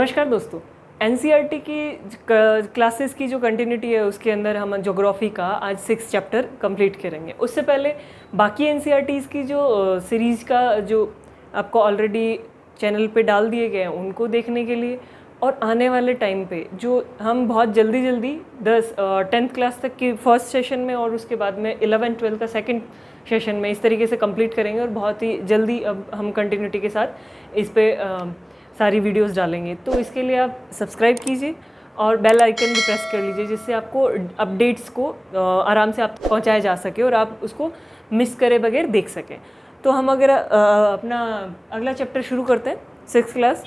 नमस्कार दोस्तों। एनसीईआरटी की क्लासेस की जो कंटिन्यूटी है उसके अंदर हम ज्योग्राफी का आज 6 चैप्टर कंप्लीट करेंगे। उससे पहले बाकी एनसीईआरटीज़ की जो सीरीज़ का जो आपको ऑलरेडी चैनल पे डाल दिए गए हैं उनको देखने के लिए और आने वाले टाइम पे जो हम बहुत जल्दी 10th क्लास तक की फर्स्ट सेशन में और उसके बाद में 11th-12th का सेकंड सेशन में इस तरीके से कंप्लीट करेंगे और बहुत ही जल्दी अब हम कंटिन्यूटी के साथ इस पे सारी वीडियोस डालेंगे। तो इसके लिए आप सब्सक्राइब कीजिए और बेल आइकन भी प्रेस कर लीजिए जिससे आपको अपडेट्स को आराम से आप पहुंचाया जा सके और आप उसको मिस करे बगैर देख सकें। तो हम अगर अपना अगला चैप्टर शुरू करते हैं 6th क्लास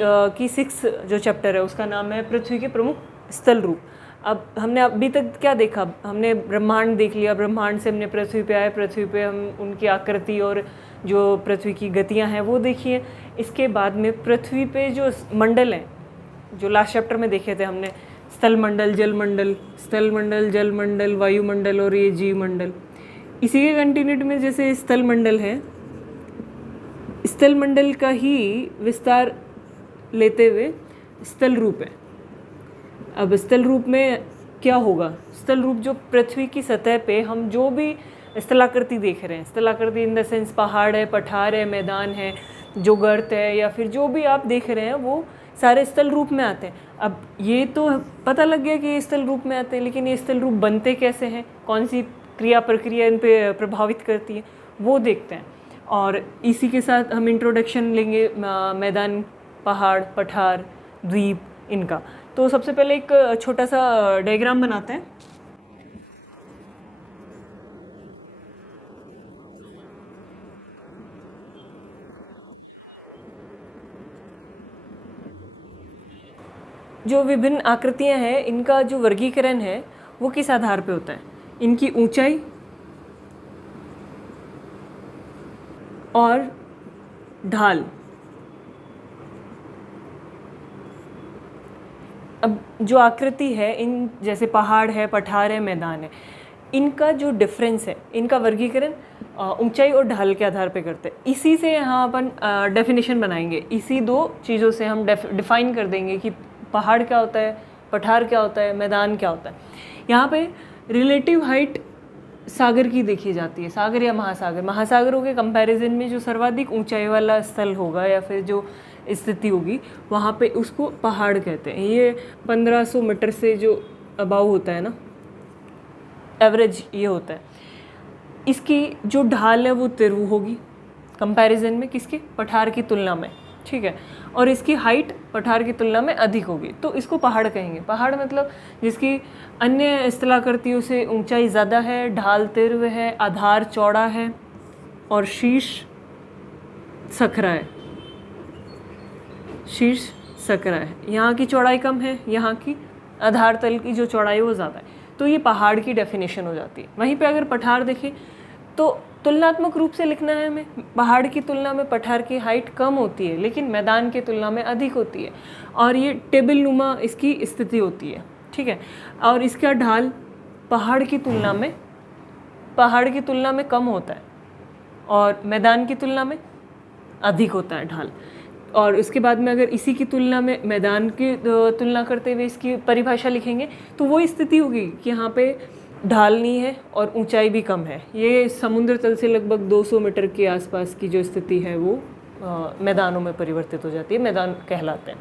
की 6 जो चैप्टर है उसका नाम है पृथ्वी के प्रमुख स्थल रूप। अब हमने अभी तक क्या देखा, हमने ब्रह्मांड देख लिया, ब्रह्मांड से हमने पृथ्वी पे आए, पृथ्वी पे हम उनकी आकृति और जो पृथ्वी की गतियां हैं वो देखी हैं। इसके बाद में पृथ्वी पे जो मंडल हैं जो लास्ट चैप्टर में देखे थे हमने, स्थल मंडल, जल मंडल, स्थल मंडल, जल मंडल, वायुमंडल और ये जीव मंडल। इसी के कंटिन्यूटी में जैसे स्थल मंडल है, स्थल मंडल का ही विस्तार लेते हुए स्थल रूप है। अब स्थल रूप में क्या होगा, स्थल रूप जो पृथ्वी की सतह पे हम जो भी स्थलाकृति देख रहे हैं, स्थलाकृति इन द सेंस पहाड़ है, पठार है, मैदान है, जो गर्त है या फिर जो भी आप देख रहे हैं वो सारे स्थल रूप में आते हैं। अब ये तो पता लग गया कि ये स्थल रूप में आते हैं, लेकिन ये स्थल रूप बनते कैसे हैं, कौन सी क्रिया प्रक्रिया इन पे प्रभावित करती है वो देखते हैं। और इसी के साथ हम इंट्रोडक्शन लेंगे मैदान, पहाड़, पठार, द्वीप इनका। तो सबसे पहले एक छोटा सा डायग्राम बनाते हैं। जो विभिन्न आकृतियां हैं इनका जो वर्गीकरण है वो किस आधार पे होता है, इनकी ऊंचाई और ढाल। अब जो आकृति है, इन जैसे पहाड़ है, पठार है, मैदान है, इनका जो डिफरेंस है, इनका वर्गीकरण ऊंचाई और ढाल के आधार पे करते हैं। इसी से यहाँ अपन डेफिनेशन बनाएंगे, इसी दो चीज़ों से हम डिफाइन कर देंगे कि पहाड़ क्या होता है, पठार क्या होता है, मैदान क्या होता है। यहाँ पे रिलेटिव हाइट सागर की देखी जाती है, सागर या महासागर। महासागरों के कंपैरिजन में जो सर्वाधिक ऊंचाई वाला स्थल होगा या फिर जो स्थिति होगी वहाँ पे उसको पहाड़ कहते हैं। ये 1500 मीटर से जो अबाव होता है ना, एवरेज ये होता है। इसकी जो ढाल है वो तिरु होगी कंपैरिजन में किसके, पठार की तुलना में, ठीक है। और इसकी हाइट पठार की तुलना में अधिक होगी तो इसको पहाड़ कहेंगे। पहाड़ मतलब जिसकी अन्य स्थलाकृतियों से ऊंचाई ज़्यादा है, ढाल तिरव है, आधार चौड़ा है और शीर्ष सकरा है। शीर्ष सकरा है, यहाँ की चौड़ाई कम है, यहाँ की आधार तल की जो चौड़ाई वो ज़्यादा है। तो ये पहाड़ की डेफिनेशन हो जाती है। वहीं पे अगर पठार देखें तो तुलनात्मक रूप से लिखना है हमें, पहाड़ की तुलना में पठार की हाइट कम होती है लेकिन मैदान की तुलना में अधिक होती है और ये टेबल नुमा इसकी स्थिति होती है, ठीक है। और इसका ढाल पहाड़ की तुलना में कम होता है और मैदान की तुलना में अधिक होता है ढाल। और उसके बाद में अगर इसी की तुलना में मैदान की तुलना करते हुए इसकी परिभाषा लिखेंगे तो वो स्थिति होगी कि यहाँ पे ढाल नहीं है और ऊंचाई भी कम है। ये समुद्र तल से लगभग 200 मीटर के आसपास की जो स्थिति है वो मैदानों में परिवर्तित हो जाती है, मैदान कहलाते हैं।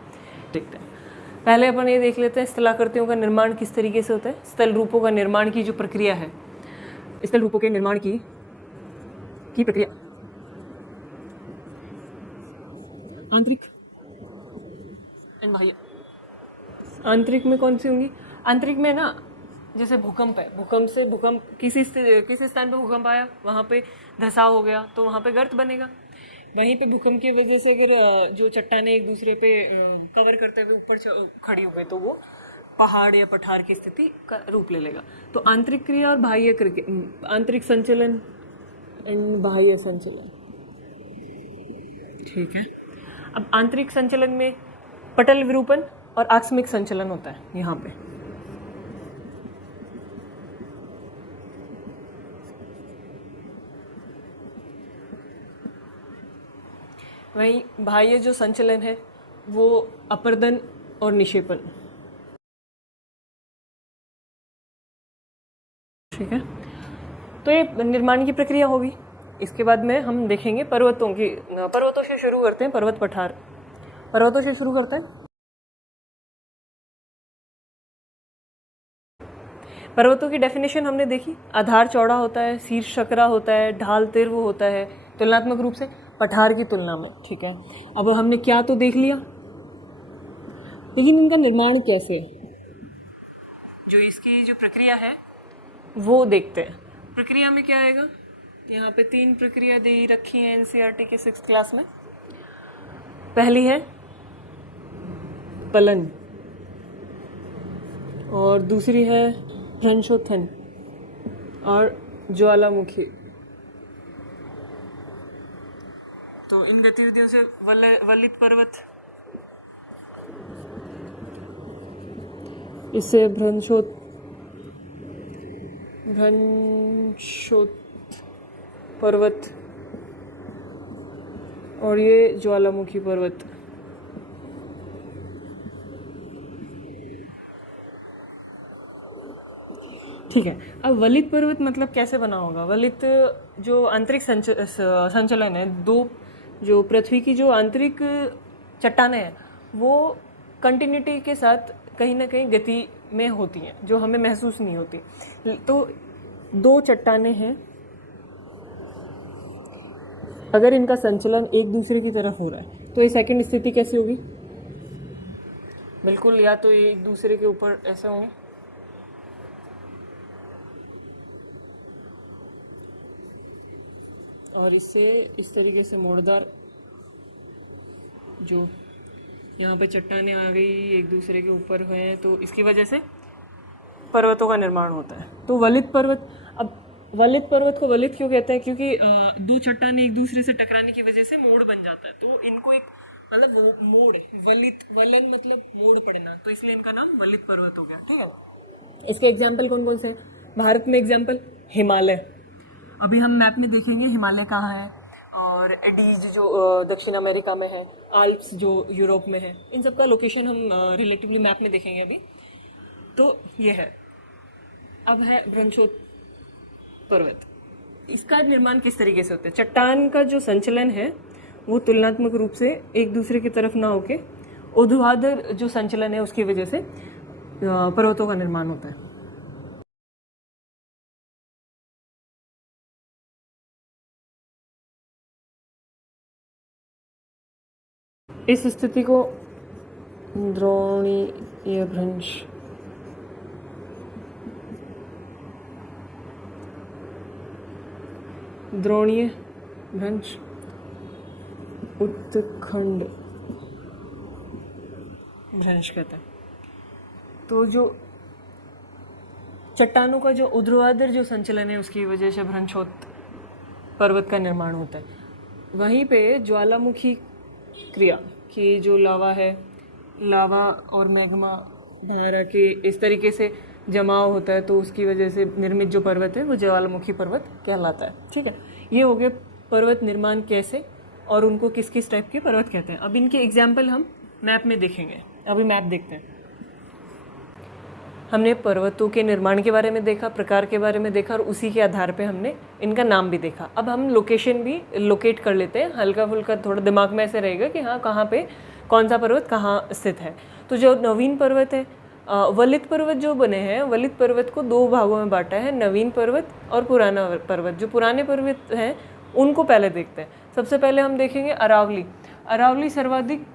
देखते हैं, पहले अपन ये देख लेते हैं स्थलाकृतियों का निर्माण किस तरीके से होता है। स्थल रूपों का निर्माण की जो प्रक्रिया है, स्थल रूपों के निर्माण की प्रक्रिया आंतरिक एंड बाह्य। आंतरिक में कौन सी होंगी, आंतरिक में ना जैसे भूकंप है, भूकंप किसी स्थान पे भूकंप आया, वहाँ पे धंसाव हो गया तो वहाँ पे गर्त बनेगा। वहीं पे भूकंप की वजह से अगर जो चट्टानें एक दूसरे पे कवर करते हुए ऊपर खड़ी हो गई तो वो पहाड़ या पठार की स्थिति का रूप ले लेगा। तो आंतरिक क्रिया और बाह्य क्रिया, आंतरिक संचलन एंड बाह्य संचलन, ठीक है। अब आंतरिक संचलन में पटल विरूपण और आकस्मिक संचलन होता है यहाँ पे। वहीं बाह्य जो संचलन है वो अपर्दन और निक्षेपण। ठीक है, तो ये निर्माण की प्रक्रिया होगी। इसके बाद में हम देखेंगे पर्वतों से शुरू करते हैं। पर्वत पठार, पर्वतों से शुरू करते हैं। पर्वतों की डेफिनेशन हमने देखी, आधार चौड़ा होता है, शीर्ष सकरा होता है, ढाल तीव्र होता है तुलनात्मक रूप से पठार की तुलना में। ठीक है, अब हमने क्या तो देख लिया, लेकिन इनका निर्माण कैसे, जो इसकी जो प्रक्रिया है वो देखते हैं। प्रक्रिया में क्या आएगा, यहाँ पे 3 प्रक्रिया दे रखी है एनसीईआरटी के 6th क्लास में। पहली है पलन, और दूसरी है भ्रंशोत्थन और ज्वालामुखी। तो इन गतिविधियों से वलित पर्वत, इससे भ्रंशोत्थ पर्वत और ये ज्वालामुखी पर्वत। ठीक है, अब वलित पर्वत मतलब कैसे बना होगा। वलित जो आंतरिक संचलन है, दो जो पृथ्वी की जो आंतरिक चट्टानें हैं वो कंटिन्यूटी के साथ कहीं ना कहीं गति में होती हैं, जो हमें महसूस नहीं होती। तो 2 चट्टानें हैं, अगर इनका संचलन एक दूसरे की तरफ हो रहा है तो ये सेकंड स्थिति कैसी होगी, बिल्कुल या तो ये एक दूसरे के ऊपर ऐसे होंगे, और इससे इस तरीके से मोड़दार, जो यहाँ पे चट्टानें आ गई एक दूसरे के ऊपर हुए हैं, तो इसकी वजह से पर्वतों का निर्माण होता है। तो वलित पर्वत, अब वलित पर्वत को वलित क्यों कहते हैं, क्योंकि 2 चट्टानें एक दूसरे से टकराने की वजह से मोड़ बन जाता है, तो इनको एक मतलब मोड़, वलन मतलब मोड़ पड़ना, तो इसलिए इनका नाम वलित पर्वत हो गया। ठीक है, इसके एग्जाम्पल कौन कौन से हैं। भारत में एग्जाम्पल हिमालय, अभी हम मैप में देखेंगे हिमालय कहाँ है, और एडीज जो दक्षिण अमेरिका में है, आल्प्स जो यूरोप में है, इन सब का लोकेशन हम रिलेटिवली मैप में देखेंगे अभी। तो ये है, अब है भ्रंशोत्थ पर्वत। इसका निर्माण किस तरीके से होता है, चट्टान का जो संचलन है वो तुलनात्मक रूप से एक दूसरे की तरफ ना होके ऊर्ध्वाधर जो संचलन है उसकी वजह से पर्वतों का निर्माण होता है। इस स्थिति को द्रोणीय भ्रंश, द्रोणीय भ्रंश, उत्खंड भ्रंश कहते हैं। तो जो चट्टानों का जो ऊर्ध्वाधर जो संचलन है उसकी वजह से भ्रंशोत्थ पर्वत का निर्माण होता है। वहीं पे ज्वालामुखी क्रिया की जो लावा है, लावा और मैग्मा बाहर आके इस तरीके से जमाव होता है, तो उसकी वजह से निर्मित जो पर्वत है वो ज्वालामुखी पर्वत कहलाता है। ठीक है, ये हो गए पर्वत निर्माण कैसे और उनको किस किस टाइप के पर्वत कहते हैं। अब इनके एग्जाम्पल हम मैप में देखेंगे। अभी मैप देखते हैं। हमने पर्वतों के निर्माण के बारे में देखा, प्रकार के बारे में देखा, और उसी के आधार पे हमने इनका नाम भी देखा। अब हम लोकेशन भी लोकेट कर लेते हैं, हल्का फुल्का थोड़ा दिमाग में ऐसे रहेगा कि हाँ कहाँ पे कौन सा पर्वत कहाँ स्थित है। तो जो नवीन पर्वत है, वलित पर्वत जो बने हैं, वलित पर्वत को 2 भागों में बांटा है, नवीन पर्वत और पुराना पर्वत। जो पुराने पर्वत हैं उनको पहले देखते हैं। सबसे पहले हम देखेंगे अरावली। अरावली सर्वाधिक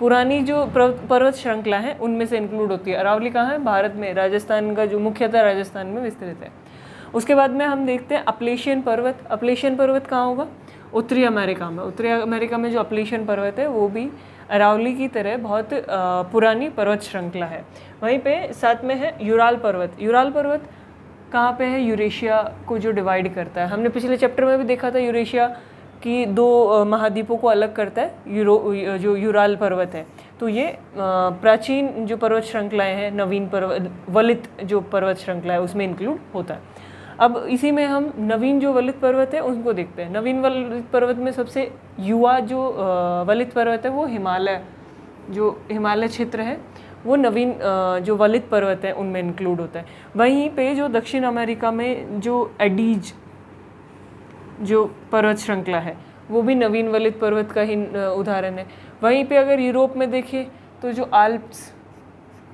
पुरानी जो पर्वत श्रृंखला है उनमें से इंक्लूड होती है। अरावली कहाँ है, भारत में, राजस्थान का जो मुख्यतः राजस्थान में विस्तृत है। उसके बाद में हम देखते हैं अपलेशियन पर्वत। अपलेशियन पर्वत कहाँ होगा, उत्तरी अमेरिका में। उत्तरी अमेरिका में जो अपलेशियन पर्वत है वो भी अरावली की तरह बहुत पुरानी पर्वत श्रृंखला है। वहीं पे साथ में है यूराल पर्वत। यूराल पर्वत कहाँ पे है, यूरेशिया को जो डिवाइड करता है। हमने पिछले चैप्टर में भी देखा था यूरेशिया की 2 महाद्वीपों को अलग करता है जो यूराल पर्वत है। तो ये प्राचीन जो पर्वत श्रृंखलाएँ हैं, नवीन पर्वत वलित जो पर्वत श्रृंखला है उसमें इंक्लूड होता है। अब इसी में हम नवीन जो वलित पर्वत है उनको देखते हैं। नवीन वलित पर्वत में सबसे युवा जो वलित पर्वत है वो हिमालय जो हिमालय क्षेत्र है वो नवीन जो वलित पर्वत है उनमें इंक्लूड होता है। वहीं पे जो दक्षिण अमेरिका में जो एडीज जो पर्वत श्रृंखला है वो भी नवीन वलित पर्वत का ही उदाहरण है। वहीं पे अगर यूरोप में देखें तो जो आल्प्स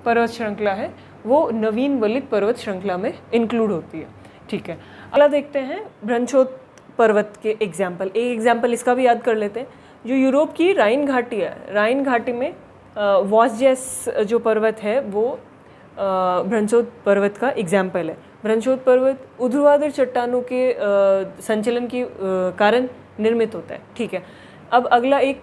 पर्वत श्रृंखला है वो नवीन वलित पर्वत श्रृंखला में इंक्लूड होती है। ठीक है, अगला देखते हैं ब्रंशोत पर्वत के एग्जाम्पल। एक एग्जाम्पल इसका भी याद कर लेते हैं। जो यूरोप की राइन घाटी है, राइन घाटी में वॉस्जेस जो पर्वत है वो ब्रंशोत पर्वत का एग्जाम्पल है। ब्रंशोत पर्वत ऊर्ध्वाधर चट्टानों के संचलन के कारण निर्मित होता है। ठीक है, अब अगला एक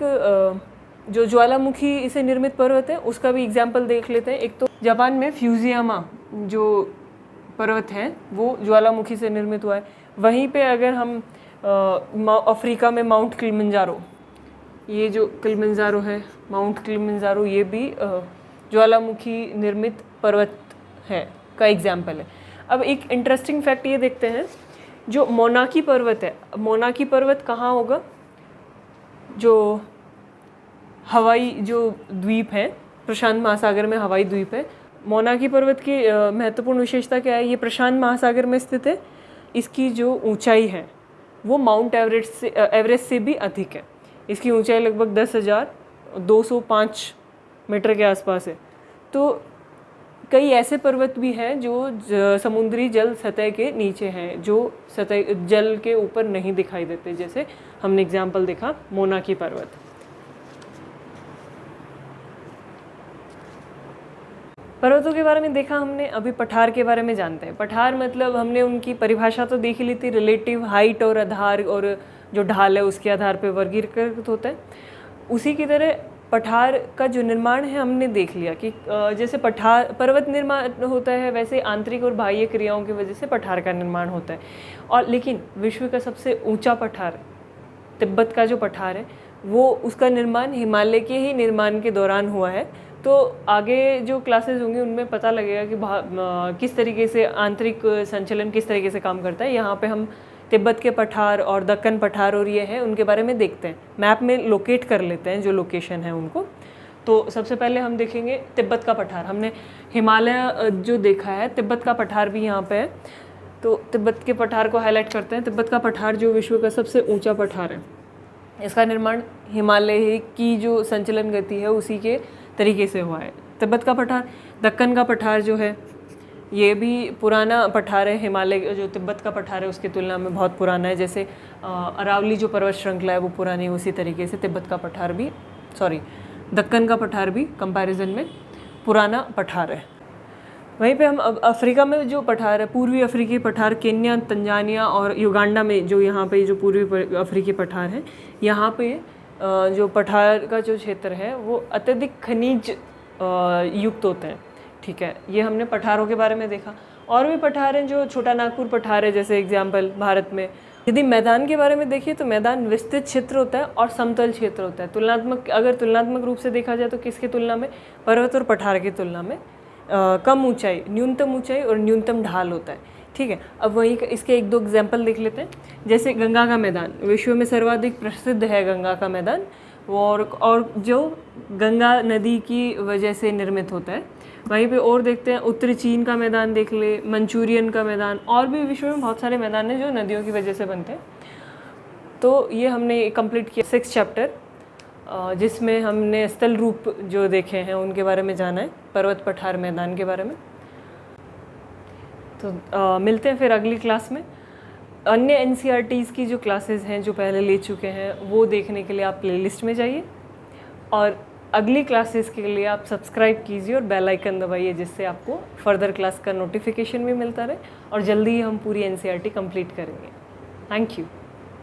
जो ज्वालामुखी से निर्मित पर्वत है उसका भी एग्जाम्पल देख लेते हैं। एक तो जापान में फ्यूजियामा जो पर्वत है वो ज्वालामुखी से निर्मित हुआ है। वहीं पे अगर हम अफ्रीका में माउंट किलिमंजारो, ये जो किलिमंजारो है माउंट किलिमंजारो, ये भी ज्वालामुखी निर्मित पर्वत है का एग्जाम्पल है। अब एक इंटरेस्टिंग फैक्ट ये देखते हैं, जो मोनाकी पर्वत है, मोनाकी पर्वत कहाँ होगा? जो हवाई जो द्वीप है, प्रशांत महासागर में हवाई द्वीप है। मोनाकी पर्वत की महत्वपूर्ण विशेषता क्या है? ये प्रशांत महासागर में स्थित है। इसकी जो ऊंचाई है वो माउंट एवरेस्ट से भी अधिक है। इसकी ऊंचाई लगभग 10,205 मीटर के आसपास है। तो कई ऐसे पर्वत भी हैं जो समुद्री जल सतह के नीचे हैं, जो सतह जल के ऊपर नहीं दिखाई देते, जैसे हमने एग्जाम्पल देखा मोनाकी पर्वत। पर्वतों के बारे में देखा हमने, अभी पठार के बारे में जानते हैं। पठार मतलब हमने उनकी परिभाषा तो देख ही ली थी, रिलेटिव हाइट और आधार और जो ढाल है उसके आधार पर वर्गीकृत होता है। उसी की तरह पठार का जो निर्माण है हमने देख लिया कि जैसे पठार पर्वत निर्माण होता है वैसे आंतरिक और बाह्य क्रियाओं की वजह से पठार का निर्माण होता है। और लेकिन विश्व का सबसे ऊंचा पठार तिब्बत का जो पठार है वो उसका निर्माण हिमालय के ही निर्माण के दौरान हुआ है। तो आगे जो क्लासेस होंगी उनमें पता लगेगा कि किस तरीके से आंतरिक संचलन किस तरीके से काम करता है। यहाँ पे हम तिब्बत के पठार और दक्कन पठार और ये है उनके बारे में देखते हैं, मैप में लोकेट कर लेते हैं जो लोकेशन है उनको। तो सबसे पहले हम देखेंगे तिब्बत का पठार। हमने हिमालय जो देखा है, तिब्बत का पठार भी यहाँ पे है। तो तिब्बत के पठार को हाईलाइट करते हैं। तिब्बत का पठार जो विश्व का सबसे ऊंचा पठार है, इसका निर्माण हिमालय की जो संचलन गति है उसी के तरीके से हुआ है। तिब्बत का पठार, दक्कन का पठार जो है ये भी पुराना पठार है। हिमालय जो तिब्बत का पठार है उसकी तुलना में बहुत पुराना है। जैसे अरावली जो पर्वत श्रृंखला है वो पुरानी है, उसी तरीके से तिब्बत का पठार भी दक्कन का पठार भी कंपैरिजन में पुराना पठार है। वहीं पे हम अब अफ्रीका में जो पठार है, पूर्वी अफ्रीकी पठार, केन्या, तंजानिया और युगांडा में जो यहाँ पे जो पूर्वी अफ्रीकी पठार है, यहाँ पे जो पठार का जो क्षेत्र है वो अत्यधिक खनिज युक्त होते हैं। ठीक है, ये हमने पठारों के बारे में देखा। और भी पठार हैं, जो छोटा नागपुर पठार है जैसे एग्जाम्पल भारत में। यदि मैदान के बारे में देखिए तो मैदान विस्तृत क्षेत्र होता है और समतल क्षेत्र होता है। तुलनात्मक रूप से देखा जाए तो किसकी तुलना में? पर्वत और पठार की तुलना में कम ऊंचाई, न्यूनतम ऊंचाई और न्यूनतम ढाल होता है। ठीक है, अब वहीं इसके एक दो एग्जाम्पल देख लेते हैं। जैसे गंगा का मैदान विश्व में सर्वाधिक प्रसिद्ध है, गंगा का मैदान, और जो गंगा नदी की वजह से निर्मित होता है। वहीं पे और देखते हैं, उत्तरी चीन का मैदान देख ले, मंचूरियन का मैदान, और भी विश्व में बहुत सारे मैदान हैं जो नदियों की वजह से बनते हैं। तो ये हमने कंप्लीट किया 6 चैप्टर, जिसमें हमने स्थल रूप जो देखे हैं उनके बारे में जाना है, पर्वत, पठार, मैदान के बारे में। तो मिलते हैं फिर अगली क्लास में। अन्य NCERTs की जो क्लासेस हैं जो पहले ले चुके हैं वो देखने के लिए आप प्लेलिस्ट में जाइए, और अगली क्लासेस के लिए आप सब्सक्राइब कीजिए और बेल आइकन दबाइए, जिससे आपको फर्दर क्लास का नोटिफिकेशन भी मिलता रहे और जल्दी ही हम पूरी NCERT कंप्लीट करेंगे। Thank you.